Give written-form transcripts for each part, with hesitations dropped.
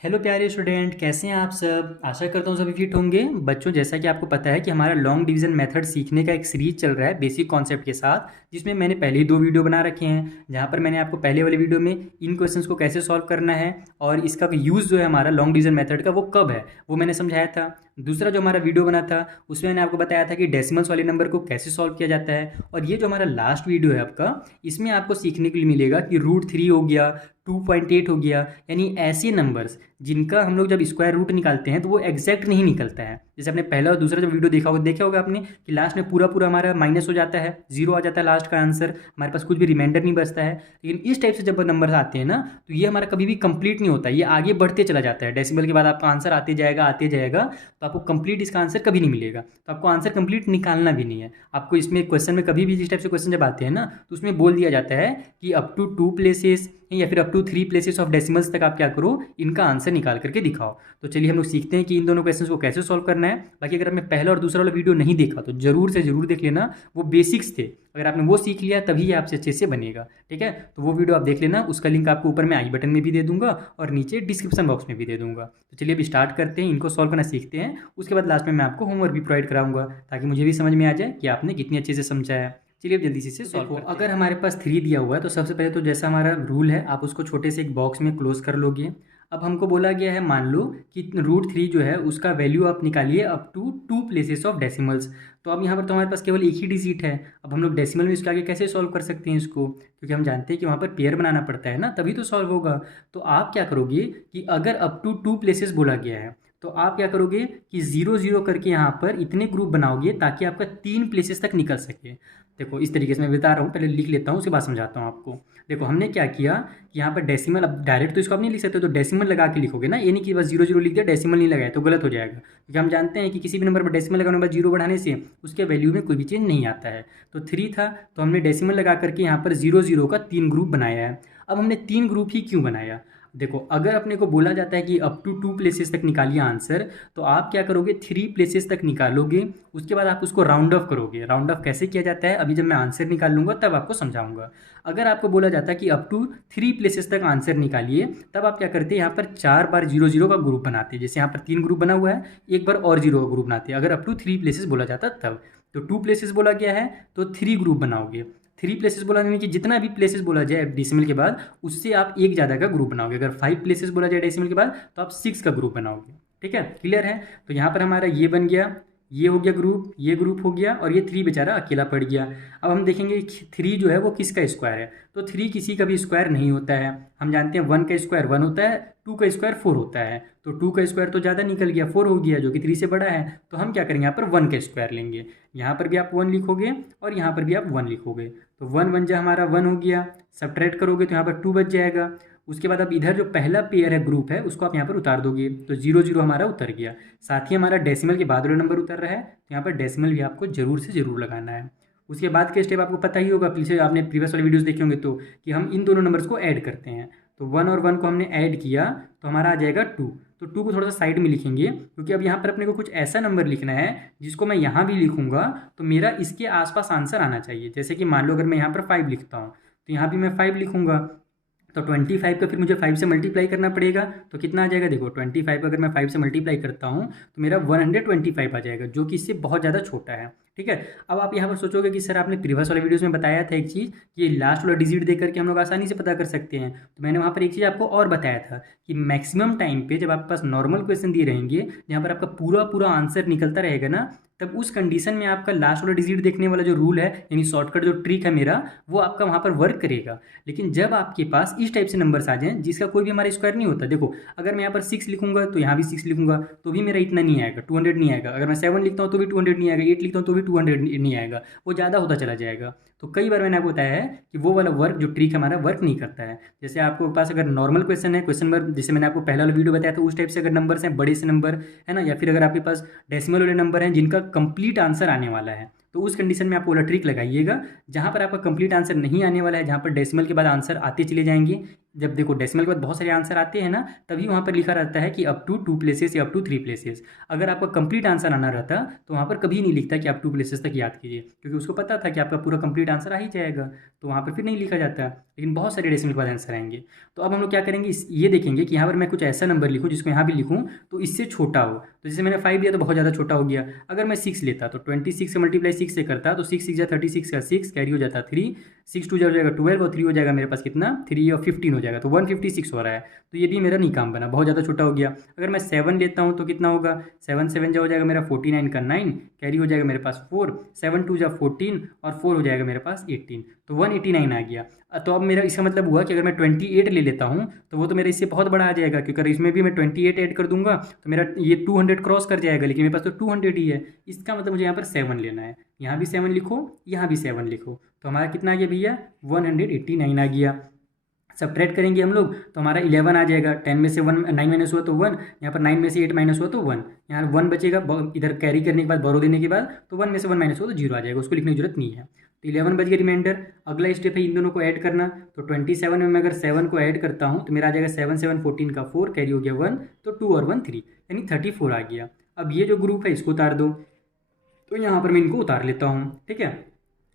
Hello प्यारे student, कैसे हैं आप सब। आशा करता हूँ सभी फिट होंगे। बच्चों, जैसा कि आपको पता है कि हमारा लॉन्ग डिवीजन मेथड सीखने का एक सीरीज चल रहा है बेसिक कॉन्सेप्ट के साथ, जिसमें मैंने पहले ही 2 वीडियो बना रखे हैं। जहाँ पर मैंने आपको पहले वाले वीडियो में इन क्वेश्चंस को कैसे सॉल्व करना है और इसका यूज़ जो है हमारा लॉन्ग डिवीजन मेथड का वो कब है वो मैंने समझाया था। दूसरा जो हमारा वीडियो बना था उसमें मैंने आपको बताया था कि डेसिमल्स वाले नंबर को कैसे सॉल्व किया जाता है। और ये जो हमारा लास्ट वीडियो है आपका, इसमें आपको सीखने के लिए मिलेगा कि √3 हो गया, 2.8 हो गया, यानी ऐसे नंबर्स जिनका हम लोग जब स्क्वायर रूट निकालते हैं तो वो एग्जैक्ट नहीं निकलता है। जैसे आपने पहला और दूसरा जो वीडियो देखा होगा आपने कि लास्ट में पूरा पूरा हमारा माइनस हो जाता है, जीरो आ जाता है लास्ट का आंसर, हमारे पास कुछ भी रिमाइंडर नहीं बचता है। लेकिन इस टाइप से जब नंबर आते हैं ना, तो ये हमारा कभी भी कंप्लीट नहीं होता, ये आगे बढ़ते चला जाता है। डेसिमल के बाद आपका आंसर आते जाएगा, तो आपको कंप्लीट इसका आंसर कभी नहीं मिलेगा। तो आपको आंसर कंप्लीट निकालना भी नहीं है। आपको इसमें क्वेश्चन में कभी भी इस टाइप से क्वेश्चन जब आते हैं ना, तो उसमें बोल दिया जाता है कि अप टू 2 प्लेसेस या फिर up to 3 places of decimals तक आप क्या करो, इनका आंसर निकाल करके दिखाओ। तो चलिए हम लोग सीखते हैं कि इन दोनों क्वेश्चंस को कैसे सॉल्व करना है। बाकी अगर आपने पहला और दूसरा वाला वीडियो नहीं देखा तो जरूर से जरूर देख लेना, वो बेसिक्स थे। अगर आपने वो सीख लिया तभी ये आपसे अच्छे से बनेगा। ठीक है, तो वो वीडियो आप देख लेना, उसका लिंक आपको ऊपर में आई बटन में भी दे दूंगा और नीचे डिस्क्रिप्शन बॉक्स में भी दे दूंगा। तो चलिए अब स्टार्ट करते हैं, इनको सॉल्व करना सीखते हैं। उसके बाद लास्ट में मैं आपको होमवर्क भी प्रोवाइड कराऊंगा, ताकि मुझे भी समझ में आ जाए कि आपने कितनी अच्छे से समझा है। चलिए अब जल्दी से सॉल्व करते हैं। अगर हमारे पास 3 दिया हुआ है तो सबसे पहले तो जैसा हमारा रूल है, आप उसको छोटे से एक बॉक्स में क्लोज कर लोगे। अब हमको बोला गया है, मान लो कि √3 जो है उसका वैल्यू आप निकालिए up to 2 places of decimals. तो अब यहाँ पर तो हमारे पास केवल एक ही डिजिट है। अब हम लोग डेसिमल में इसके आगे कैसे सॉल्व कर सकते हैं इसको, क्योंकि हम जानते हैं कि वहाँ पर पेयर बनाना पड़ता है ना, तभी तो सॉल्व होगा। तो आप क्या करोगे कि अगर अप टू 2 प्लेसेस बोला गया है तो आप क्या करोगे कि 0 0 करके यहाँ पर इतने ग्रुप बनाओगे ताकि आपका 3 प्लेसेस तक निकल सके। देखो इस तरीके से मैं बता रहा हूँ, पहले लिख लेता हूँ उसके बाद समझाता हूँ आपको। देखो हमने क्या किया कि यहाँ पर डेसिमल, अब डायरेक्ट तो इसको आप नहीं लिख सकते, तो डेसिमल लगा के लिखोगे ना, ये नहीं कि बस 0 0 लिख दिया डेसिमल नहीं लगाया तो गलत हो जाएगा। क्योंकि हम जानते हैं कि किसी भी नंबर पर डेसिमल लगाने के बाद जीरो बढ़ाने से उसके वैल्यू में कोई भी चेंज नहीं आता है। तो 3 था तो हमने डेसिमल लगा करके यहाँ पर 0 0 का 3 ग्रुप बनाया है। अब हमने 3 ग्रुप ही क्यों बनाया, देखो अगर अपने को बोला जाता है कि अप टू 2 प्लेसेस तक निकालिए आंसर, तो आप क्या करोगे 3 प्लेसेस तक निकालोगे। उसके बाद आप उसको राउंड ऑफ करोगे। राउंड ऑफ कैसे किया जाता है अभी जब मैं आंसर निकाल लूँगा तब आपको समझाऊंगा। अगर आपको बोला जाता है कि अप टू 3 प्लेसेस तक आंसर निकालिए, तब आप क्या करते हैं यहाँ पर 4 बार 0 0 का ग्रुप बनाते हैं। जैसे यहाँ पर 3 ग्रुप बना हुआ है, एक बार और 0 का ग्रुप बनाते हैं। अगर अप टू 3 प्लेसेस बोला जाता तब, तो 2 प्लेसेस बोला गया है तो 3 ग्रुप बनाओगे। 3 प्लेसेस बोला यानी कि जितना भी प्लेसेस बोला जाए डेसिमल के बाद उससे आप एक ज़्यादा का ग्रुप बनाओगे। अगर 5 प्लेसेस बोला जाए डेसिमल के बाद तो आप 6 का ग्रुप बनाओगे। ठीक है, क्लियर है। तो यहाँ पर हमारा ये बन गया, ये हो गया ग्रुप, ये ग्रुप हो गया, और ये 3 बेचारा अकेला पड़ गया। अब हम देखेंगे 3 जो है वो किसका स्क्वायर है, तो 3 किसी का भी स्क्वायर नहीं होता है। हम जानते हैं 1 का स्क्वायर 1 होता है, 2 का स्क्वायर 4 होता है। तो 2 का स्क्वायर तो ज़्यादा निकल गया, 4 हो गया जो कि 3 से बड़ा है। तो हम क्या करेंगे यहाँ पर 1 का स्क्वायर लेंगे। यहाँ पर भी आप 1 लिखोगे और यहाँ पर भी आप 1 लिखोगे। तो 1 1 जा हमारा 1 हो गया, सब्ट्रैक्ट करोगे तो यहाँ पर 2 बच जाएगा। उसके बाद अब इधर जो पहला पेयर है ग्रुप है उसको आप यहाँ पर उतार दोगे, तो 0 0 हमारा उतर गया। साथ ही हमारा डेसिमल के बाद वाला नंबर उतर रहा है, तो यहाँ पर डेसिमल भी आपको जरूर से जरूर लगाना है। उसके बाद के स्टेप आपको पता ही होगा, पीछे आपने प्रीवियस वाले वीडियोस देखे होंगे तो, कि हम इन दोनों नंबर्स को ऐड करते हैं। तो 1 और 1 को हमने ऐड किया तो हमारा आ जाएगा 2। तो 2 को थोड़ा सा साइड में लिखेंगे, क्योंकि अब यहाँ पर अपने को कुछ ऐसा नंबर लिखना है जिसको मैं यहाँ भी लिखूंगा तो मेरा इसके आसपास आंसर आना चाहिए। जैसे कि मान लो अगर मैं यहाँ पर 5 लिखता हूँ तो यहाँ भी मैं 5 लिखूंगा, तो 25 का फिर मुझे 5 से मल्टीप्लाई करना पड़ेगा। तो कितना आ जाएगा, देखो 25 अगर मैं 5 से मल्टीप्लाई करता हूँ तो मेरा 125 आ जाएगा, जो कि इससे बहुत ज़्यादा छोटा है। ठीक है, अब आप यहाँ पर सोचोगे कि सर आपने प्रीवियस वाले वीडियोस में बताया था एक चीज़ कि ये लास्ट वाला डिजिट देख करके हम लोग आसानी से पता कर सकते हैं। तो मैंने वहाँ पर एक चीज़ आपको और बताया था कि मैक्सिमम टाइम पे जब आपके पास नॉर्मल क्वेश्चन दिए रहेंगे जहाँ पर आपका पूरा पूरा आंसर निकलता रहेगा ना, तब उस कंडीशन में आपका लास्ट वाला डिजिट देखने वाला जो रूल है, यानी शॉर्टकट जो ट्रिक है मेरा, वो आपका वहाँ पर वर्क करेगा। लेकिन जब आपके पास इस टाइप से नंबर्स आ जाएं जिसका कोई भी हमारा स्क्वायर नहीं होता, देखो अगर मैं यहाँ पर 6 लिखूंगा तो यहाँ भी 6 लिखूंगा तो भी मेरा इतना नहीं आएगा, 200 नहीं आएगा। अगर मैं 7 लिखता हूँ तो भी 200 नहीं आएगा, 8 लिखता हूँ तो भी 200 नहीं आएगा, वो ज़्यादा होता चला जाएगा। तो कई बार मैंने आपको बताया है कि वो वाला वर्क जो ट्रिक हमारा वर्क नहीं करता है। जैसे आपको पास अगर नॉर्मल क्वेश्चन है, क्वेश्चन नंबर जैसे मैंने आपको पहला वाला वीडियो बताया था उस टाइप से अगर नंबर्स हैं, बड़े से नंबर है ना, या फिर अगर आपके पास डेसिमल वाले नंबर हैं जिनका कंप्लीट आंसर आने वाला है, तो उस कंडीशन में आप वाला ट्रिक लगाइएगा। जहाँ पर आपका कंप्लीट आंसर नहीं आने वाला है, जहाँ पर डेसिमल के बाद आंसर आते चले जाएंगे, जब देखो डेसिमल के बाद बहुत सारे आंसर आते हैं ना, तभी वहाँ पर लिखा रहता है कि अप टू 2 प्लेसेस या अप टू 3 प्लेसेस। अगर आपका कंप्लीट आंसर आना रहता तो वहाँ पर कभी नहीं लिखता कि आप 2 प्लेसेस तक याद कीजिए, क्योंकि उसको पता था कि आपका पूरा कंप्लीट कंप्लीट आंसर आ ही जाएगा, तो वहाँ पर फिर नहीं लिखा जाता, लेकिन बहुत सारे डेसिमल के बाद आंसर आएंगे। तो अब हम लोग क्या करेंगे, ये देखेंगे कि यहाँ पर मैं कुछ ऐसा नंबर लिखूँ जिसको यहाँ भी लिखूँ तो इससे छोटा हो। तो जैसे मैंने 5 लिया तो बहुत ज़्यादा छोटा हो गया। अगर मैं 6 लेता तो 26 से मल्टीप्लाई 6 से करता तो 6 6 36 का 6 कैरी हो जाता 3, 6 2 हो जाएगा 12 और 3 हो जाएगा मेरे पास कितना 3 और 15 हो जाएगा, तो 156 हो रहा है। तो ये भी मेरा नहीं काम बना, बहुत ज़्यादा छोटा हो गया। अगर मैं 7 लेता हूँ तो कितना होगा, 7 7 जो हो जाएगा मेरा 49 का 9 कैरी हो जाएगा मेरे पास 4, 7 2 14 और 4 हो जाएगा मेरे पास 18, तो 189 आ गया। तो अब मेरा इसका मतलब हुआ कि अगर मैं 28 ले लेता हूँ तो वो तो मेरा इससे बहुत बड़ा आ जाएगा, क्योंकि अगर इसमें भी मैं 28 ऐड कर दूंगा तो मेरा ये 200 क्रॉस कर जाएगा, लेकिन मेरे पास तो 200 ही है। इसका मतलब मुझे यहाँ पर 7 लेना है, यहाँ भी 7 लिखो, यहाँ भी 7 लिखो, तो हमारा कितना आ गया भैया 189 आ गया। सब्ट्रैक्ट करेंगे हम लोग तो हमारा 11 आ जाएगा, 10 में से 1 9 माइनस हुआ तो 1, यहाँ पर 9 में से 8 माइनस हुआ तो 1, यहाँ 1 बचेगा इधर कैरी करने के बाद बोरो देने के बाद, तो 1 में से 1 माइनस हुआ तो 0 आ जाएगा, उसको लिखने की जरूरत नहीं है। तो 11 बच गया रिमाइंडर। अगला स्टेप है इन दोनों को ऐड करना, तो 27 में मैं अगर 7 को ऐड करता हूँ तो मेरा आ जाएगा 7 7 14 का 4 कैरी हो गया 1, तो 2 और 1 3 यानी 34 आ गया। अब ये जो ग्रुप है इसको उतार दो, तो यहाँ पर मैं इनको उतार लेता हूँ, ठीक है।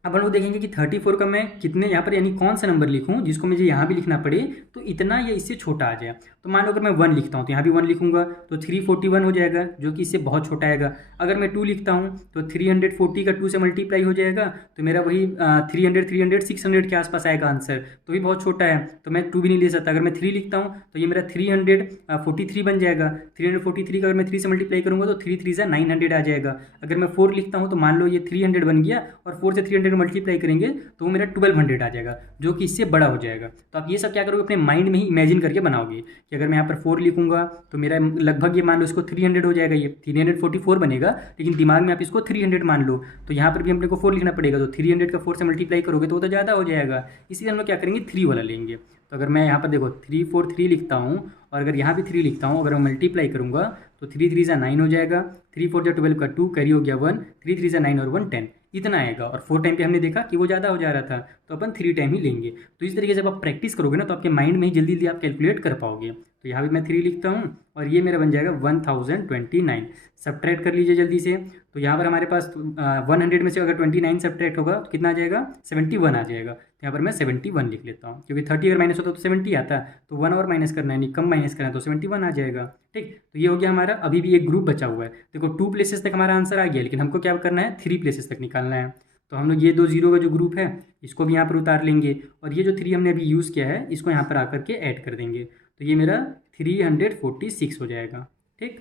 अब हम लोग देखेंगे कि 34 का मैं कितने यहाँ पर यानी कौन सा नंबर लिखूँ जिसको मुझे यहाँ भी लिखना पड़े तो इतना या इससे छोटा आ जाए। तो मान लो अगर मैं 1 लिखता हूँ तो यहाँ भी 1 लिखूंगा तो 341 हो जाएगा, जो कि इससे बहुत छोटा आएगा। अगर मैं 2 लिखता हूँ तो 340 का 2 से मल्टीप्लाई हो जाएगा, तो मेरा वही 300 600 के आसपास आएगा आंसर, तो भी बहुत छोटा है, तो मैं 2 भी नहीं ले सकता। अगर मैं 3 लिखता हूँ तो ये मेरा 343 बन जाएगा, 343 का अगर मैं 3 से मल्टीप्लाई करूँगा तो 3 3 900 आ जाएगा। अगर मैं 4 लिखता हूँ तो मान लो ये 300 बन गया और 4 से 300 मल्टीप्लाई करेंगे तो वो मेरा 1200 आ जाएगा, जो कि इससे बड़ा हो जाएगा। तो आप ये सब क्या करोगे, अपने माइंड में ही इमेजिन करके बनाओगे कि अगर मैं यहाँ पर 4 लिखूंगा तो मेरा लगभग ये मान लो इसको 300 हो जाएगा, ये 344 बनेगा, लेकिन दिमाग में आप इसको 300 मान लो, तो यहाँ पर भी अपने को 4 लिखना पड़ेगा, तो 300 का 4 से मल्टीप्लाई करोगे तो वो तो ज़्यादा हो जाएगा, इसीलिए हम लोग क्या करेंगे 3 वाला लेंगे। तो अगर मैं यहाँ पर देखो 343 लिखता हूँ और अगर यहाँ भी 3 लिखता हूँ, अगर मैं मल्टीप्लाई करूँगा तो 3 3 9 हो जाएगा, 3 4 12 का 2 कैरी हो गया 1, 3 3 9 और 1 10 इतना आएगा। और 4 टाइम पे हमने देखा कि वो ज़्यादा हो जा रहा था, तो अपन 3 टाइम ही लेंगे। तो इस तरीके से जब आप प्रैक्टिस करोगे ना तो आपके माइंड में ही जल्दी जल्दी आप कैलकुलेट कर पाओगे। तो यहाँ भी मैं 3 लिखता हूँ और ये मेरा बन जाएगा 1029। सब्ट्रैक्ट कर लीजिए जल्दी से, तो यहाँ पर हमारे पास 100 में से अगर 29 सब्ट्रैक्ट होगा तो कितना आ जाएगा 71 आ जाएगा। तो यहाँ पर मैं 71 लिख लेता हूँ, क्योंकि 30 अगर माइनस होता तो 70 आता, तो 1 और माइनस करना है, नहीं कम माइनस करना है, तो 71 आ जाएगा। ठीक, तो ये हो गया हमारा। अभी भी एक ग्रुप बचा हुआ है, देखो 2 प्लेसेस तक हमारा आंसर आ गया, लेकिन हमको क्या करना है 3 प्लेसेस तक निकालना है। तो हम लोग ये 2 जीरो का जो ग्रुप है इसको भी यहाँ पर उतार लेंगे, और ये जो 3 हमने अभी यूज़ किया है इसको यहाँ पर आकर के ऐड कर देंगे, तो ये मेरा 346 हो जाएगा। ठीक,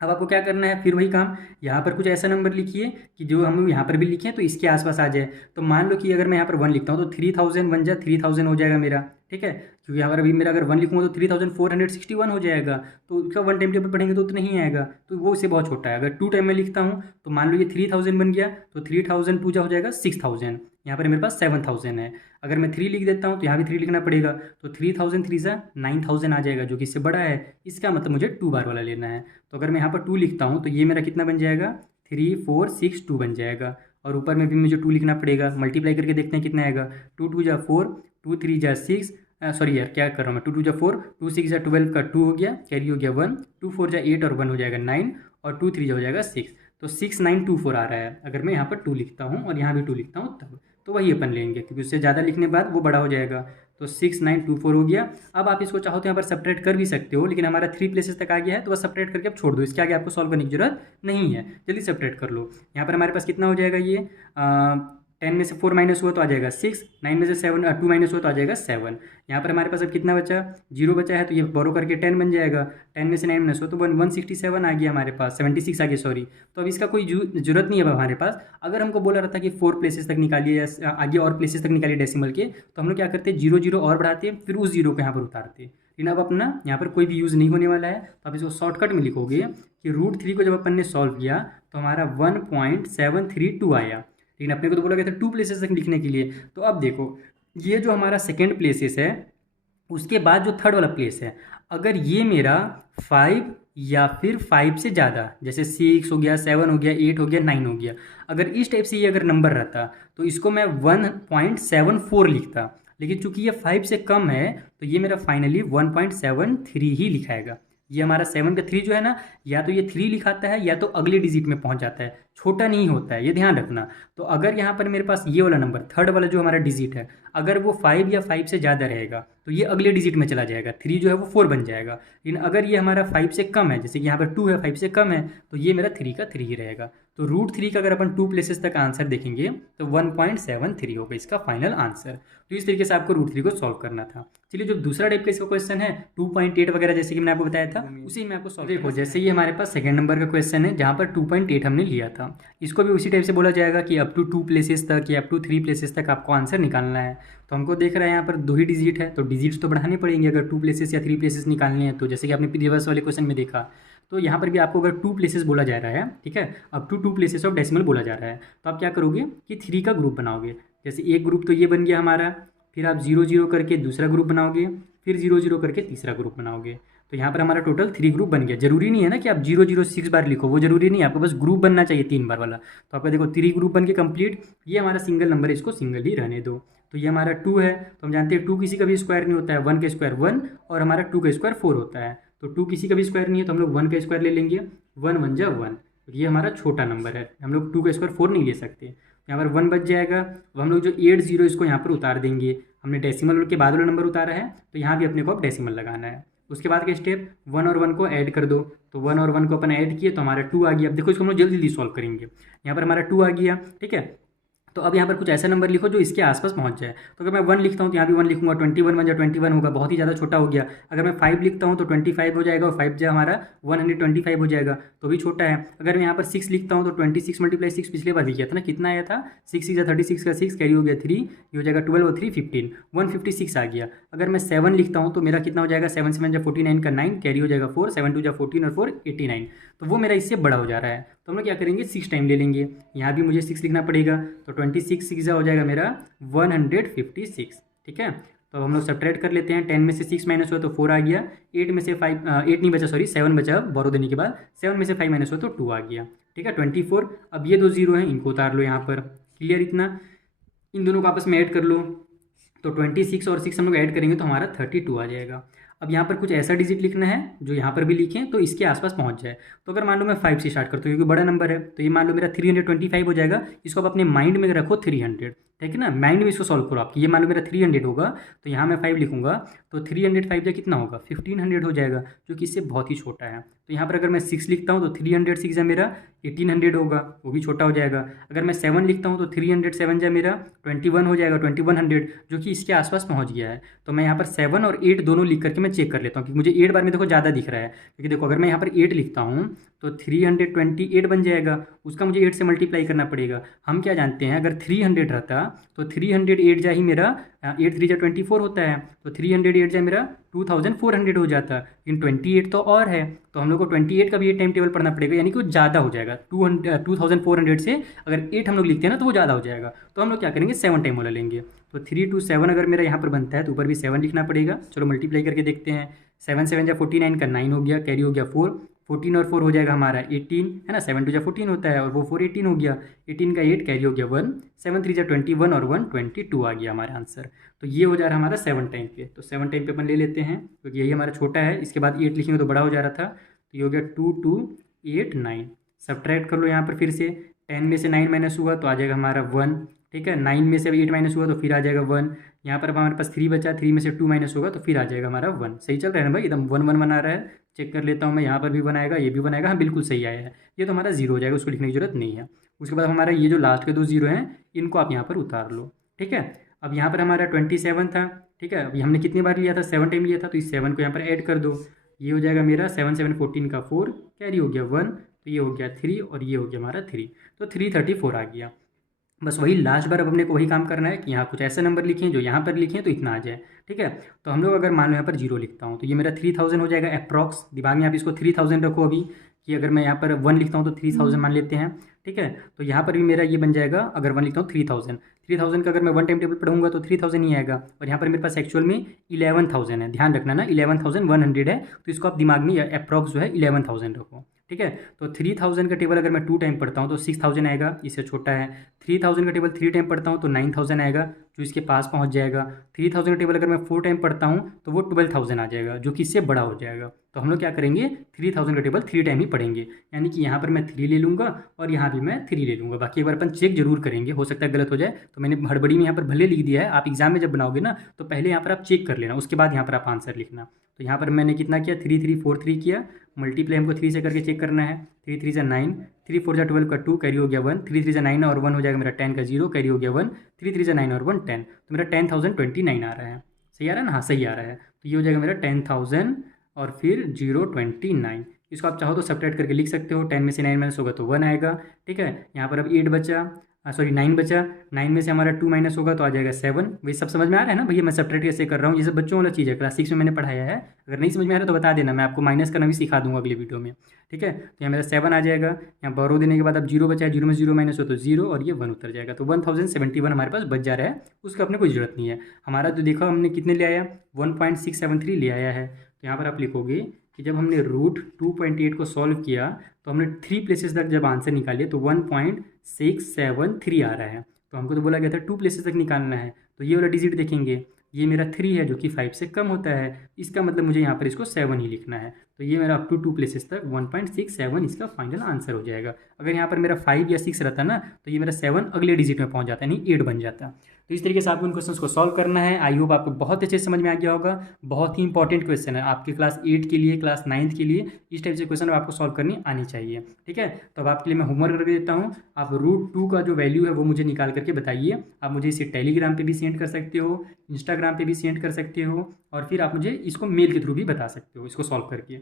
अब आपको क्या करना है, फिर वही काम, यहाँ पर कुछ ऐसा नंबर लिखिए कि जो हम यहाँ पर भी लिखें तो इसके आसपास आ जाए। तो मान लो कि अगर मैं यहाँ पर 1 लिखता हूँ तो 3000 बन जाए, 3000 हो जाएगा मेरा। ठीक है, क्योंकि यहाँ पर अभी मेरा अगर 1 लिखूँगा तो 3461 हो जाएगा, तो उसका 1 टाइम टेबल पढ़ेंगे तो उतना ही आएगा, तो वो इससे बहुत छोटा है। अगर 2 टाइम में लिखता हूँ तो मान लो ये 3000 बन गया, तो 3000 2 हो जाएगा 6000, यहाँ पर मेरे पास 7000 है। अगर मैं 3 लिख देता हूँ तो यहाँ भी 3 लिखना पड़ेगा, तो 3000 3 9000 आ जाएगा, जो कि इससे बड़ा है। इसका मतलब मुझे 2 बार वाला लेना है। तो अगर मैं यहाँ पर 2 लिखता हूँ तो ये मेरा कितना बन जाएगा 3462 बन जाएगा, और ऊपर में भी मुझे 2 लिखना पड़ेगा। मल्टीप्लाई करके देखते हैं कितना आएगा, 2 2 जा 4, 2 3 जा 6, सॉरी यार क्या कर रहा हूँ मैं, 2 2 जा 4, 2 6 जा 12 का 2 हो गया, कैरी हो गया 1, 2 4 जा 8 और 1 हो जाएगा 9, और 2 3 जा हो जाएगा 6, तो 6924 आ रहा है। अगर मैं यहाँ पर 2 लिखता हूँ और यहाँ भी 2 लिखता हूँ तब, तो वही अपन लेंगे, क्योंकि उससे ज़्यादा लिखने के बाद वो बड़ा हो जाएगा। तो 6924 हो गया। अब आप इसको चाहो तो यहाँ पर सब्ट्रैक्ट कर भी सकते हो, लेकिन हमारा 3 प्लेसेस तक आ गया है तो बस सब्ट्रैक्ट करके आप छोड़ दो, इसके आगे आपको सॉल्व करने की जरूरत नहीं है, जल्दी सब्ट्रैक्ट कर लो। यहाँ पर हमारे पास कितना हो जाएगा, ये 10 में से 4 माइनस हुआ तो आ जाएगा 6, 9 में से 2 माइनस हुआ तो आ जाएगा 7। यहाँ पर हमारे पास अब कितना बचा, 0 बचा है, तो ये बोरो करके 10 बन जाएगा, 10 में से 9 माइनस हुआ तो 167 आ गया हमारे पास, 76 आ गया सॉरी। तो अब इसका कोई जरूरत नहीं है हमारे पास। अगर हमको बोला रहता कि 4 प्लेसेस तक निकालिए या आगे और प्लेसेस तक निकालिए डेसिमल के, तो हम लोग क्या करते 0 0 और बढ़ाते, फिर उस 0 को यहाँ पर उतारते। लेकिन अब अपना यहाँ पर कोई भी यूज़ नहीं होने वाला है, तो आप इसको शॉर्टकट में लिखोगे कि √3 को जब अपन ने सॉल्व किया तो हमारा 1.732 आया, लेकिन अपने को तो बोला गया था 2 प्लेसेस तक लिखने के लिए। तो अब देखो ये जो हमारा सेकेंड प्लेसेस है, उसके बाद जो थर्ड वाला प्लेस है, अगर ये मेरा 5 या फिर 5 से ज़्यादा, जैसे 6 हो गया, 7 हो गया, 8 हो गया, 9 हो गया, अगर इस टाइप से ये अगर नंबर रहता तो इसको मैं 1.74 लिखता, लेकिन चूंकि ये 5 से कम है तो ये मेरा फाइनली 1.73 ही लिखाएगा। ये हमारा 7 का 3 जो है ना, या तो ये 3 लिखाता है या तो अगले डिजिट में पहुंच जाता है, छोटा नहीं होता है, ये ध्यान रखना। तो अगर यहाँ पर मेरे पास ये वाला नंबर थर्ड वाला जो हमारा डिजिट है, अगर वो 5 या 5 से ज़्यादा रहेगा तो ये अगले डिजिट में चला जाएगा, 3 जो है वो 4 बन जाएगा। लेकिन अगर ये हमारा 5 से कम है, जैसे कि यहाँ पर 2 है, 5 से कम है, तो ये मेरा 3 का 3 ही रहेगा। तो √3 का अगर अपन 2 प्लेसेस तक आंसर देखेंगे तो 1.73 होगा इसका फाइनल आंसर। तो इस तरीके से आपको √3 को सॉल्व करना था। चलिए, जो दूसरा टाइप का इसका क्वेश्चन है 2.8 वगैरह, जैसे कि मैंने आपको बताया था, उसी में आपको सॉल्व देखो। जैसे ये हमारे पास सेकंड नंबर का क्वेश्चन है जहाँ पर 2.8 हमने लिया था, इसको भी उसी टाइप से बोला जाएगा कि अप टू 2 प्लेसेस तक या अप टू 3 प्लेसेस तक आपको आंसर निकालना है। तो हमको देख रहा है यहाँ पर 2 ही डिजिट है, तो डिजिट्स तो बढ़ाने पड़ेंगे अगर 2 प्लेसेस या 3 प्लेसेस निकालने हैं तो। जैसे कि आपने प्रीवियस वाले क्वेश्चन में देखा, तो यहाँ पर भी आपको अगर 2 प्लेसेस बोला जा रहा है, ठीक है, up to 2 places of decimal बोला जा रहा है, तो आप क्या करोगे कि 3 का ग्रुप बनाओगे। जैसे एक ग्रुप तो ये बन गया हमारा, फिर आप 0 0 करके दूसरा ग्रुप बनाओगे, फिर 0 0 करके तीसरा ग्रुप बनाओगे। तो यहाँ पर हमारा टोटल 3 ग्रुप बन गया। जरूरी नहीं है ना कि आप 0 0 6 बार लिखो, वो जरूरी नहीं है, आपको बस ग्रुप बनना चाहिए 3 बार वाला। तो आपका देखो 3 ग्रुप बन के कंप्लीट। ये हमारा सिंगल नंबर है, इसको सिंगल ही रहने दो। तो ये हमारा 2 है, तो हम जानते हैं 2 किसी का भी स्क्वायर नहीं होता है, 1 का स्क्वायर 1 और हमारा 2 का स्क्वायर 4 होता है। तो 2 किसी का भी स्क्वायर नहीं है, तो हम लोग 1 का स्क्वायर ले लेंगे, 1 1 जा 1। ये हमारा छोटा नंबर है, हम लोग 2 का स्क्वायर 4 नहीं ले सकते। यहाँ पर 1 बच जाएगा। अब हम लोग जो 8 0 इसको यहाँ पर उतार देंगे। हमने डेसिमल के बाद वाला नंबर उतारा है, तो यहाँ भी अपने को अब डेसिमल लगाना है। उसके बाद के स्टेप 1 और 1 को ऐड कर दो। तो 1 और 1 को अपन ऐड किए तो हमारा 2 आ गया। अब देखो इसको हम लोग जल्दी जल्दी सॉल्व करेंगे। यहाँ पर हमारा 2 आ गया, ठीक है। तो अब यहाँ पर कुछ ऐसा नंबर लिखो जो इसके आसपास पहुँच जाए। तो अगर मैं 1 लिखता हूँ तो यहाँ भी 1 लिखूंगा, 21 1 जा 21 होगा, बहुत ही ज़्यादा छोटा हो गया। अगर मैं 5 लिखता हूँ तो 25 हो जाएगा, और 5 जो हमारा 125 हो जाएगा, तो भी छोटा है। अगर मैं यहाँ पर 6 लिखता हूँ तो 26 × 6 पिछले बार भी किया था ना, कितना आया था, 6 6 36 का 6 कैरी हो गया 3, ये हो जाएगा 12 और 3 15, 156 आ गया। अगर मैं 7 लिखता हूँ तो मेरा कितना हो जाएगा, 7 7 जा 49 का 9 कैरी हो जाएगा 4, 7 2 जा 14 और 4 89। तो वो मेरा इससे बड़ा हो जा रहा है। तो हम लोग क्या करेंगे, 6 टाइम ले लेंगे। यहाँ भी मुझे 6 लिखना पड़ेगा, तो 26 6 हो जाएगा मेरा 156, ठीक है। तो हम लोग सब्ट्रैक्ट कर लेते हैं। 10 में से 6 माइनस हुआ तो 4 आ गया। 8 में से 5 8 नहीं बचा, सॉरी 7 बचा बोरो देने के बाद। 7 में से 5 माइनस हुआ तो 2 आ गया, ठीक है, 24। अब ये 2 0 हैं, इनको उतार लो यहाँ पर। क्लियर इतना, इन दोनों को आपस में ऐड कर लो। तो 26 और 6 हम लोग ऐड करेंगे तो हमारा 32 आ जाएगा। अब यहाँ पर कुछ ऐसा डिजिट लिखना है जो यहाँ पर भी लिखें तो इसके आसपास पहुँच जाए। तो अगर मान लो मैं 5 से स्टार्ट करता हूँ क्योंकि बड़ा नंबर है, तो ये मान लो मेरा 325 हो जाएगा। इसको आप अपने माइंड में रखो 300, ठीक है ना, माइंड में इसको सॉल्व करो आपकी। ये मान लो मेरा 300 होगा, तो यहाँ मैं 5 लिखूंगा, तो 305 जो कितना होगा 1500 हो जाएगा, जो कि इससे बहुत ही छोटा है। तो यहाँ पर अगर मैं 6 लिखता हूँ तो 306 जा मेरा 1800 होगा, वो भी छोटा हो जाएगा। अगर मैं 7 लिखता हूँ तो 307 जा मेरा 21 हो जाएगा, 2100, जो कि इसके आसपास पहुँच गया है। तो मैं यहाँ पर 7 और 8 दोनों लिख करके मैं चेक कर लेता हूँ, क्योंकि मुझे 8 बार में देखो ज़्यादा दिख रहा है। क्योंकि देखो अगर मैं यहाँ पर 8 लिखता हूँ तो 328 बन जाएगा, उसका मुझे 8 से मल्टीप्लाई करना पड़ेगा। हम क्या जानते हैं, अगर 300 रहता तो 308 जा ही मेरा 8 3 जा 24 होता है, तो 308 जा मेरा 2400 हो जाता। लेकिन 28 तो और है, तो हम लोग को 28 का भी ये टाइम टेबल पढ़ना पड़ेगा, यानी कि वो ज़्यादा हो जाएगा। 2400 से अगर 8 हम लोग लिखते हैं ना तो वो ज़्यादा हो जाएगा। तो हम लोग क्या करेंगे, 7 टाइम वाला लेंगे। तो 3 2 7 अगर मेरा यहाँ पर बनता है तो ऊपर भी 7 लिखना पड़ेगा। चलो मल्टीप्लाई करके देखते हैं। 7 7 जा 49 का 9 हो गया, कैरी हो गया 4, 14 और 4 हो जाएगा हमारा 18, है ना, 7 2 जा 14 होता है, और वो 4 18 हो गया, 18 का 8 कैरी हो गया 1, 7 3 जा 21 और 122 आ गया हमारा आंसर। तो ये हो जा रहा है हमारा 7 टाइम पे। तो 7 टाइम पे अपन ले लेते हैं क्योंकि यही हमारा छोटा है। इसके बाद 8 लिखेंगे तो बड़ा हो जा रहा था, तो ये हो गया 2 2 8 9। सब्ट्रैक्ट कर लो यहाँ पर फिर से। 10 में से 9 माइनस हुआ तो आ जाएगा हमारा 1, ठीक है। 9 में से 8 माइनस हुआ तो फिर आ जाएगा 1। यहाँ पर अब हमारे पास 3 बचा, 3 में से 2 माइनस होगा तो फिर आ जाएगा हमारा 1। सही चल रहा है ना भाई, एकदम 1 1 बना रहा है। चेक कर लेता हूँ मैं, यहाँ पर भी बनाएगा, ये भी बनाएगा, हाँ बिल्कुल सही आया है। ये तो हमारा 0 हो जाएगा, उसको लिखने की जरूरत नहीं है। उसके बाद हमारा ये जो लास्ट के 2 0 हैं, इनको आप यहाँ पर उतार लो, ठीक है। अब यहाँ पर हमारा 27 था, ठीक है। अभी हमने कितनी बार लिया था, 7 टाइम लिया था, तो इस 7 को यहाँ पर ऐड कर दो। ये हो जाएगा मेरा 7 7 14 का 4, कैरी हो गया 1, तो ये हो गया 3 और ये हो गया हमारा 3, तो 334 आ गया। बस वही लास्ट बार अब अपने को वही काम करना है कि यहाँ कुछ ऐसा नंबर लिखें जो यहाँ पर लिखें तो इतना आ जाए, ठीक है। तो हम लोग अगर मान लो यहाँ पर 0 लिखता हूँ तो ये मेरा 3000 हो जाएगा अप्रॉक्स। दिमाग में आप इसको 3000 रखो अभी, कि अगर मैं यहाँ पर 1 लिखता हूँ तो 3000 मान लेते हैं, ठीक है। तो यहाँ पर भी मेरा ये बन जाएगा, अगर 1 लिखता हूँ 3000 का अगर मैं 1 टाइम टेबल पढ़ूंगा तो 3000 ही आएगा। और यहाँ पर मेरे पास एक्चुअल में 11000 है, ध्यान रखना ना, 11100 है, तो इसको आप दिमाग में अप्रॉक्स जो है 11000 रखो, ठीक है। तो 3000 का टेबल अगर मैं 2 टाइम पढ़ता हूँ तो 6000 आएगा, इससे छोटा है। 3000 का टेबल 3 टाइम पढ़ता हूँ तो 9000 आएगा, जो इसके पास पहुँच जाएगा। 3000 का टेबल अगर मैं 4 टाइम पढ़ता हूँ तो वो 12000 आ जाएगा, जो कि इससे बड़ा हो जाएगा। तो हम लोग क्या करेंगे, 3000 का टेबल 3 टाइम ही पढ़ेंगे, यानी कि यहाँ पर मैं 3 ले लूँगा और यहाँ भी मैं 3 ले लूँगा। बाकी एक बार अपन चेक जरूर करेंगे, हो सकता है गलत हो जाए, तो मैंने हड़बड़ी में यहाँ पर भले लिख दिया है। आप एग्जाम में जब बनाओगे ना तो पहले यहाँ पर आप चेक कर लेना, उसके बाद यहाँ पर आप आंसर लिखना। तो यहाँ पर मैंने कितना किया, 3 3 4 3 किया, मल्टीप्लाई हमको 3 से करके चेक करना है। 3 3 9, 3 4 12 का 2 कैरी हो गया 1, 3 3 9 और 1 हो जाएगा मेरा 10 का 0 कैरी हो गया 1, 3 3 9 और 1 10, तो मेरा 10,029 आ रहा है। सही आ रहा है ना? हाँ सही आ रहा है। तो ये हो जाएगा मेरा 10,000 और फिर 029। इसको आप चाहो तो सब्ट्रैक्ट करके लिख सकते हो, 10 में से 9 माइनस होगा तो 1 आएगा। ठीक है, यहाँ पर अब 8 बचा, सॉरी 9 बचा, 9 में से हमारा 2 माइनस होगा तो आ जाएगा 7। वही सब समझ में आ रहा है ना भैया? मैं सब्ट्रैक्ट कैसे कर रहा हूँ, ये सब बच्चों वाला चीज़ है, क्लास 6 में मैंने पढ़ाया है। अगर नहीं समझ में आ रहा तो बता देना, मैं आपको माइनस करना भी सिखा दूंगा अगले वीडियो में। ठीक है, तो यहाँ मेरा 7 आ जाएगा। यहाँ बरो देने के बाद अब 0 बचा है, 0 में 0 माइनस हो तो 0 और ये 1 उतर जाएगा। तो 1071 हमारे पास बच जा रहा है, उसका अपने कोई जरूरत नहीं है। हमारा तो देखो हमने कितने ले आया, 1.673 ले आया है। तो यहाँ पर आप लिखोगे कि जब हमने रूट 2.8 को सॉल्व किया तो हमने 3 प्लेसेस तक जब आंसर निकालिए तो 1.673 आ रहा है। तो हमको तो बोला गया था 2 प्लेसेस तक निकालना है, तो ये वाला डिजिट देखेंगे, ये मेरा 3 है जो कि 5 से कम होता है, इसका मतलब मुझे यहाँ पर इसको 7 ही लिखना है। तो ये मेरा अप टू 2 प्लेसेस तक 1.67 इसका फाइनल आंसर हो जाएगा। अगर यहाँ पर मेरा 5 या 6 रहता ना तो ये मेरा 7 अगले डिजिट में पहुँच जाता है, यानी 8 बन जाता। तो इस तरीके से आपको इन क्वेश्चंस को सॉल्व करना है। आई होप आपको बहुत अच्छे से समझ में आ गया होगा। बहुत ही इंपॉर्टेंट क्वेश्चन है आपके क्लास 8 के लिए, क्लास 9 के लिए, इस टाइप से क्वेश्चन आपको सॉल्व करनी आनी चाहिए। ठीक है, तो अब आपके लिए मैं होमवर्क करके देता हूँ। आप रूट 2 का जो वैल्यू है वो मुझे निकाल करके बताइए। आप मुझे इसे टेलीग्राम पे भी सेंड कर सकते हो, इंस्टाग्राम पे भी सेंड कर सकते हो, और फिर आप मुझे इसको मेल के थ्रू भी बता सकते हो इसको सॉल्व करके।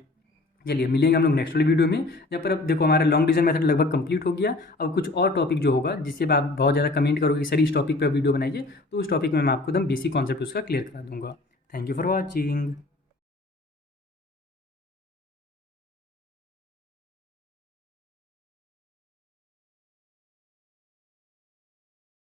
चलिए मिलेंगे हम लोग नेक्स्ट वाली वीडियो में, जहाँ पर अब देखो हमारा लॉन्ग डिवीजन मेथड लगभग कंप्लीट हो गया। अब कुछ और टॉपिक जो होगा जिससे आप बहुत ज़्यादा कमेंट करोगे सर इस टॉपिक पर वीडियो बनाइए, तो उस टॉपिक में मैं आपको एकदम बेसिक कॉन्सेप्ट उसका क्लियर करा दूंगा। Thank you for watching.